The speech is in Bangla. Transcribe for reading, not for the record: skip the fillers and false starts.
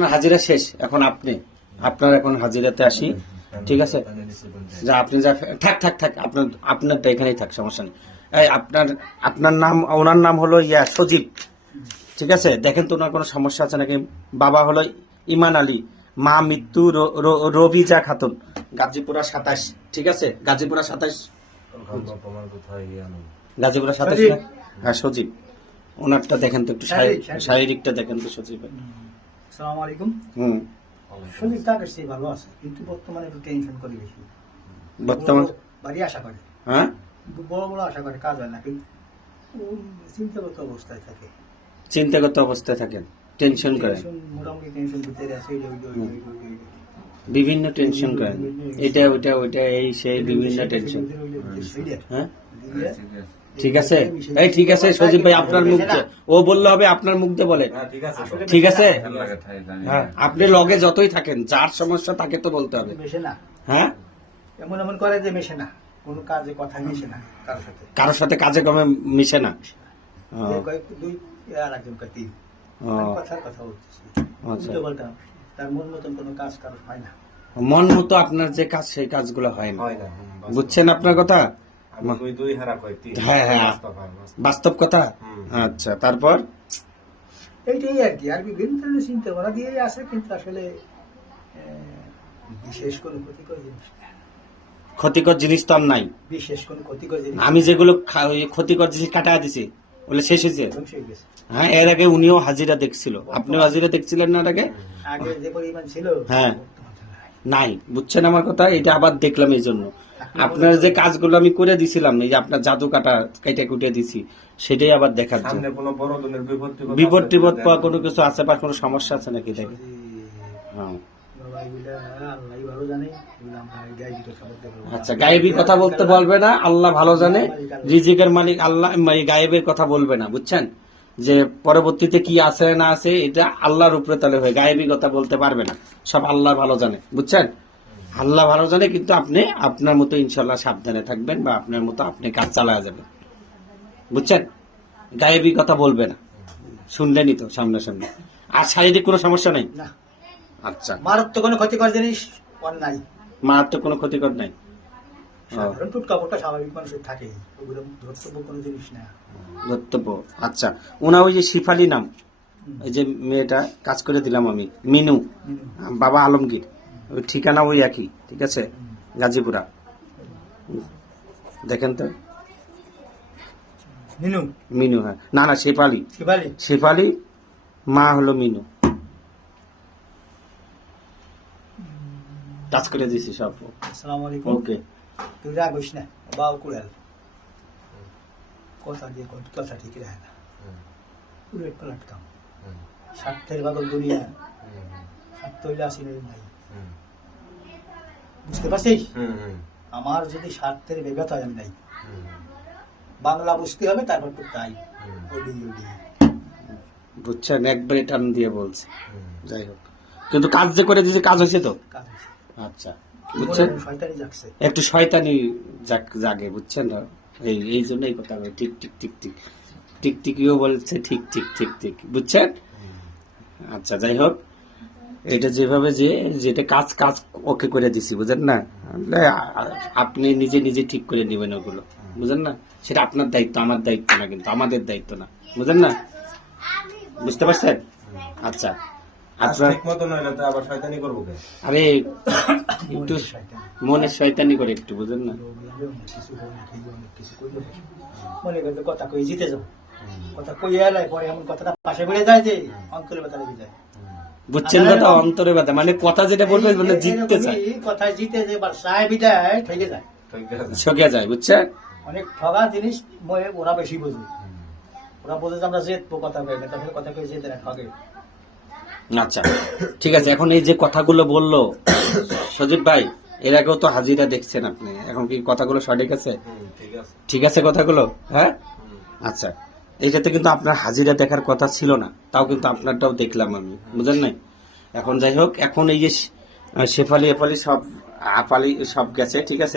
হাজিরা শেষ, এখন আপনি আপনার এখন হাজিরাতে আসি, ঠিক আছে? যা আপনি যা থাক থাক থাক, আপনারটা এখানেই থাক, সমস্যা নেই। এই আপনার আপনার নাম, ওনার নাম হলো সজীব, ঠিক আছে? দেখেন তো ওনার কোনো সমস্যা আছে নাকি। বাবা হলো ইমান আলী, মা মৃত্যু রবিজা খাতুন, গাজীপুরা 27, ঠিক আছে? গাজীপুরা 27, গাজীপুরা 27। হ্যাঁ সজীব, ওনারটা দেখেন তো একটু, শারীরিকটা দেখেন তো সজীবের। আসসালামু আলাইকুম। শরীর তার চেয়ে ভালো আছে, কিন্তু বর্তমানে একটু টেনশন করে বেশি। বর্তমান বাড়ি আশা করে, হ্যাঁ বড় বড় আশা করে, কাজ হয় না, কিন্তু চিন্তাগত অবস্থায় থাকে। চিন্তাগত অবস্থায় থাকেন, টেনশন করেন, মোটামুটি টেনশন ভিতরে আছে। বিভিন্ন টেনশন করেন, এটা ওইটা ওইটা এই সেই বিভিন্ন টেনশন। হ্যাঁ ঠিক আছে, এই ঠিক আছে সজীব ভাই, আপনার মুখ ও বললে হবে, আপনার মুখ দিয়ে বলে, ঠিক আছে? হ্যাঁ আপনি লগে যতই থাকেন, যার সমস্যা তাকে তো বলতে হবে। হ্যাঁ এমন এমন করে যে মেশে না, কোনো কাজে কথা মিশে না কারোর সাথে, কাজে কমে মিশে না। দুই আর একজন তিন কথার কথা বলতেছি, তার মন মতন কোনো কাজ কারোর হয় না। মন মতো আপনার যে কাজ, সেই কাজগুলো হয় না, বুঝছেন আপনার কথা? হ্যাঁ হ্যাঁ বাস্তব কথা। আচ্ছা তারপর এইটাই আর কি, আর বিভিন্ন ধরনের চিন্তা ভাবনা দিয়ে আছে, কিন্তু আসলে বিশেষ কোনো ক্ষতিকর জিনিস, ক্ষতিকর জিনিস তো আর নাই, বিশেষ কোনো ক্ষতিকর জিনিস। আমি যেগুলো ক্ষতিকর জিনিস কাটায় দিছি বলে শেষ হয়েছে। হ্যাঁ এর আগে উনিও হাজিরা দেখছিল, আপনিও হাজিরা দেখছিলেন না আগে যে পরিমাণ ছিল, হ্যাঁ নাই, বুঝছেন আমার কথা? এটা আবার দেখলাম, এই জন্য আপনার যে কাজগুলো আমি করে দিছিলাম, এই যে আপনার জাদু কাটা কেটে কুটে দিছি, সেটাই আবার দেখার জন্য। বিপদ টিপদ পাওয়া কোনো কিছু আছে বা কোনো সমস্যা আছে নাকি দেখে। হ্যাঁ আচ্ছা, গায়েবী কথা বলতে বলবে না, আল্লাহ ভালো জানে, রিজিকের মালিক আল্লাহ, গায়েবের কথা বলবে না, বুঝছেন? যে পরবর্তীতে কি আছে না আছে এটা আল্লাহর উপরে তালে হয়ে, গায়েবী কথা বলতে পারবে না, সব আল্লাহ ভালো জানে, বুঝছেন? আল্লাহ ভালো জানে, কিন্তু আপনি আপনার মতো ইনশাল্লাহ সাবধানে থাকবেন, বা আপনার মতো আপনি কাজ চালায় যাবেন, বুঝছেন? গায়েবী কথা বলবে না, শুনলেনই তো সামনাসামনি। আর শারীরিক কোনো সমস্যা নেই? আচ্ছা, মারাত্মক কোনো ক্ষতিকর জিনিস নাই, মারাত্মক কোনো ক্ষতিকর নাই, সাধারণ টুটকাপড়টা স্বাভাবিক মানুষের থাকে, ওগুলো ধর্তব্য কোনো জিনিস না, ধর্তব্য। আচ্ছা, ওনা ওই যে শিফালি নাম, এই যে মেয়েটা কাজ করে দিলাম আমি, মিনু, বাবা আলমগীর, ওই ঠিকানা ওই একই, ঠিক আছে? গাজীপুরা। দেখেন তো মিনু, মিনু, হ্যাঁ না না শেফালি, শেফালি, মা হলো মিনু, কাজ করে দিছি সব। আসসালামু আলাইকুম। ওকে, তুই রাগিস না, বাউ কুড়াল কথা দিয়ে কথা ঠিক রাখে না, উড়ে পালাট কাম, স্বার্থের বাদল দুনিয়া, স্বার্থ হইলে আসিল নাই, বুঝতে পারছিস? আমার যদি স্বার্থের বিগত হয়, আমি নাই, বাংলা বুঝতে হবে, তারপর তো তাই বুঝছেন, একবারে টান দিয়ে বলছে। যাই হোক, কিন্তু কাজ যে করে দিয়েছে, কাজ হয়েছে তো। আচ্ছা বুঝছেন, একটু শয়তানি জাগে, বুঝছেন? এই জন্য এই কথা বলে, ঠিক ঠিক ঠিক ঠিক, টিকটিকিও বলছে ঠিক ঠিক ঠিক ঠিক, বুঝছেন? আচ্ছা যাই হোক, এটা যেভাবে যে যেটা কাজ কাজ ওকে করে দিছি, বুঝেন না? আপনি নিজে নিজে ঠিক করে নেবেন ওগুলো, বুঝেন না? সেটা আপনার দায়িত্ব, আমার দায়িত্ব না, কিন্তু আমাদের দায়িত্ব না, বুঝেন না? বুঝতে পারছেন? আচ্ছা আপনার আরে একটু মনে শয়তানি করে একটু, বুঝেন না? মনে করতে কথা কই জিতে যাবো, কথা কই এলাই পরে এমন কথাটা পাশে পড়ে যায় যে অন্তরে ব্যথা লেগে যায়, বুঝছেন? কথা অন্তরে ব্যথা, মানে কথা যেটা বলবে বলে জিততে চায়, কথা জিতে যে বাসায় বিদায় ঠকে যায়, ঠকে যায়, বুঝছেন? অনেক ঠগা জিনিস ওরা বেশি বোঝে, ওরা বোঝে যে আমরা জিতবো, কথা কই না, তাহলে কথা কই জিতে না, ঠগে। আচ্ছা ঠিক আছে, এখন এই যে কথাগুলো বললো সজীব ভাই, এর আগেও তো হাজিরা দেখছেন আপনি, এখন কি কথাগুলো সঠিক আছে? ঠিক আছে কথাগুলো, হ্যাঁ আচ্ছা। এটাতে কিন্তু আপনার হাজিরা দেখার কথা ছিল না, তাও কিন্তু আপনারটাও দেখলাম আমি, বুঝেন নাই? এখন যাই হোক, এখন এই যে শেফালি এফালি সব আপালি সব গেছে, ঠিক আছে।